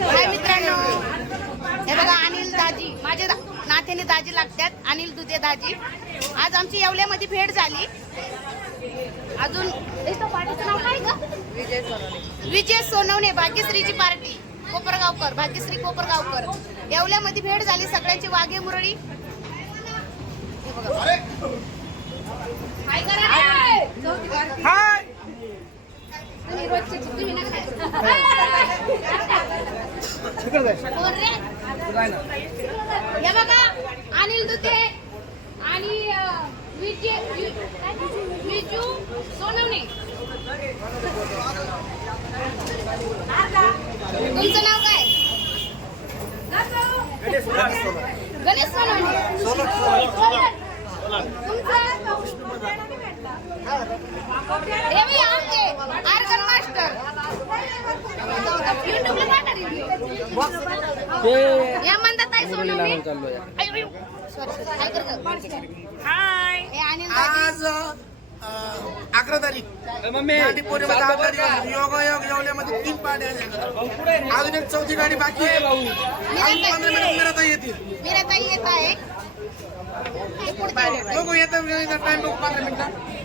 हाय मित्रांनो. हे बघा अनिल दाजी. माझे दा- नात्याने दाजी लागतात अनिल दुधे दाजी. आज आमची येवल्यामध्ये भेट झाली. अजून इथं पार्टीचं नाव काय ग विजय सोनवणे भाग्यश्रीची पार्टी. कोपरगावकर भाग्यश्री कोपरगावकर. येवल्यामध्ये भेट झाली सगळ्यांची वाघे मुरळी. हे बघा. हे बघा अनिल दुधे आणि? विजू सोनवणे. तुमचं नाव काय? गणेश सोनवणे. तुमचं? आज अकरा तारीख. गाडी पौर्णिमेचा आपला दिवस योगायोग येवल्यामध्ये तीन पाड्या आल्या. अजून एक चौथी गाडी बाकी आहे. अजून पंधरा मिनिट येतील मीराताई येत. आहे. पुढचे. बघू येतात टाइम बघू पंधरा मिनिटं.